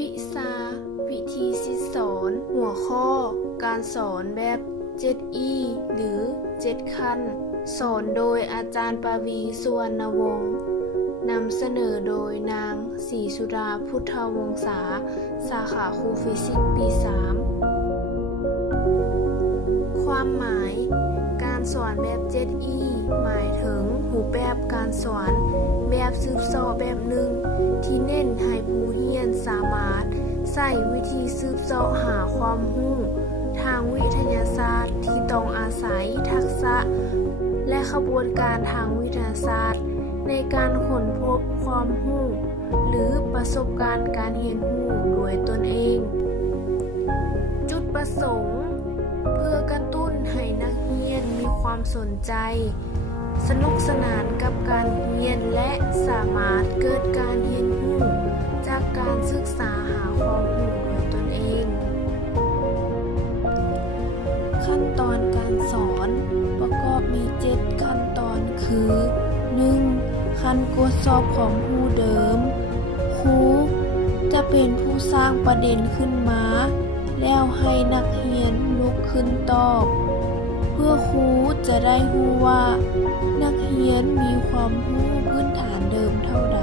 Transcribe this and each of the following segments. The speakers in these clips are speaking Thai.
วิชาวิธีสอนหัวข้อการสอนแบบ 7E หรือ 7 ขั้นสอนโดยอาจารย์ปวีสุวรรณวงศ์นำเสนอโดยนางศรีสุดาพุทธวงศาสาขาครูฟิสิกส์ปี 3 ความหมายการสอนแบบ 7E หมายถึงรูปแบบการสอนแบบสืบเสาะแบบหนึ่งที่เน้นให้ผู้เรียนสามารถใช้วิธีสืบเสาะหาความรู้ทางวิทยาศาสตร์ที่ต้องอาศัยทักษะและขบวนการทางวิทยาศาสตร์ในการค้นพบความรู้หรือประสบการณ์การเรียนรู้ด้วยตนเอง จุดประสงค์เพื่อกระตุ้นให้นักเรียนมีความสนใจสนุกสนานกับการเรียนและสามารถเกิดการเรียนรู้จากการศึกษาหาความรู้ด้วยตนเอง ขั้นตอนการสอนประกอบมี 7 ขั้นตอนคือ 1. ขั้นตรวจสอบความรู้เดิมครูจะเป็นผู้สร้างประเด็นขึ้นมาแล้วให้นักเรียนลุกขึ้นตอบเพื่อครูจะได้รู้ว่านักเรียนมีความรู้พื้นฐานเดิมเท่าใด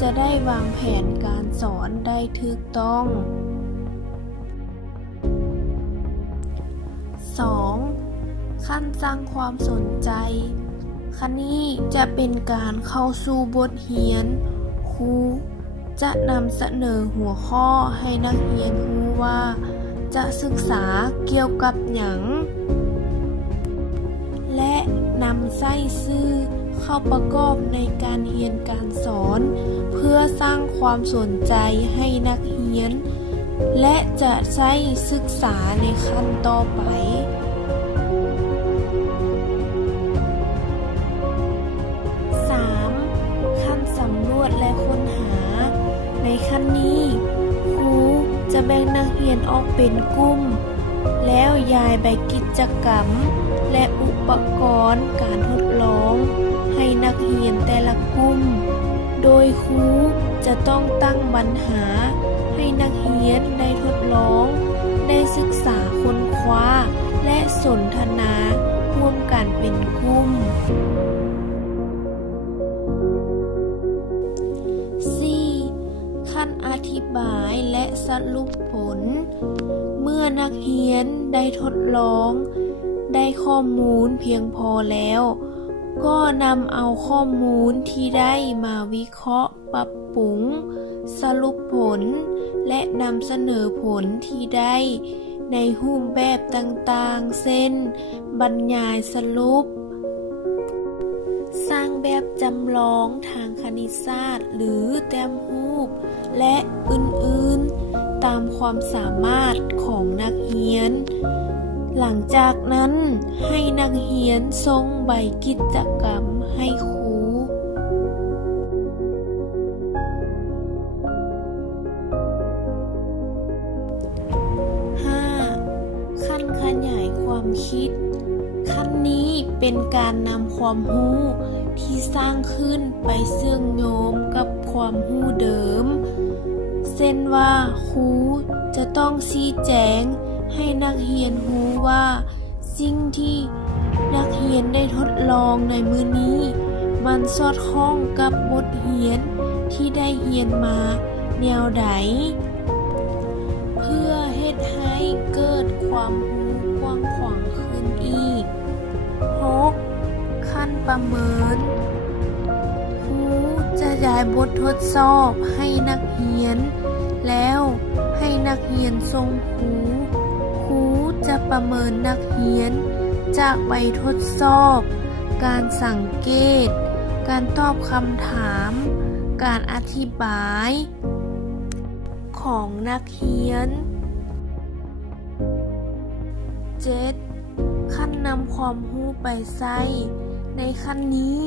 จะได้วางแผนการสอนได้ถูกต้อง 2. ขั้นสร้างความสนใจขั้นนี้จะเป็นการเข้าสู่บทเรียนครูจะนำเสนอหัวข้อให้นักเรียนรู้ว่าจะศึกษาเกี่ยวกับหยังและนำไส้ซื่อเข้าประกอบในการเรียนการสอนเพื่อสร้างความสนใจให้นักเรียนและจะใช้ศึกษาในขั้นต่อไป 3. ขั้นสำรวจและค้นหาในขั้นนี้ครูจะแบ่งนักเรียนออกเป็นกลุ่มแล้วย้ายใบกิจกรรมและอุปกรณ์การทดลองให้นักเรียนแต่ละกลุ่มโดยครูจะต้องตั้งปัญหาให้นักเรียนได้ทดลองได้ศึกษาค้นคว้าและสนทนาร่วมกันเป็นกลุ่ม 4. ขั้นอธิบายและสรุปผลเมื่อนักเรียนได้ทดลองได้ข้อมูลเพียงพอแล้วก็นำเอาข้อมูลที่ได้มาวิเคราะห์ปรับปรุงสรุปผลและนำเสนอผลที่ได้ในรูปแบบต่างๆเช่นบรรยายสรุปสร้างแบบจำลองทางคณิตศาสตร์หรือแต้มรูปและอื่นๆตามความสามารถของนักเรียนหลังจากนั้นให้นักเรียนส่งใบกิจกรรมให้ครู 5. ขั้นขยายความคิดขั้นนี้เป็นการนำความรู้ที่สร้างขึ้นไปเชื่อมโยงกับความรู้เดิมเช่นว่าครูจะต้องชี้แจงให้นักเรียนรู้ว่าสิ่งที่นักเรียนได้ทดลองในมื้อนี้มันสอดคล้องกับบทเรียนที่ได้เรียนมาแนวใดเพื่อเฮ็ดให้เกิดความรู้กว้างขวางขึ้นอีก 6. ขั้นประเมินครูจะย้ายบททดสอบให้นักเรียนแล้วให้นักเรียนส่งครูจะประเมินนักเรียนจากใบทดสอบการสังเกตการตอบคำถามการอธิบายของนักเรียน 7. ขั้นนำความรู้ไปใช้ในขั้นนี้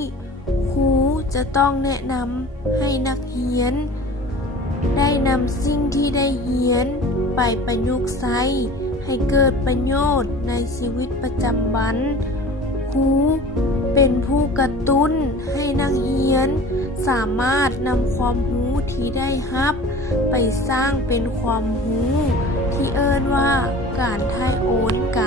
ครูจะต้องแนะนำให้นักเรียนได้นำสิ่งที่ได้เรียนไปประยุกต์ใช้ให้เกิดประโยชน์ในชีวิตประจำวันครูเป็นผู้กระตุ้นให้นักเรียนสามารถนำความรู้ที่ได้รับ ไปสร้างเป็นความรู้ที่เอิ้นว่าการถ่ายโอนกัน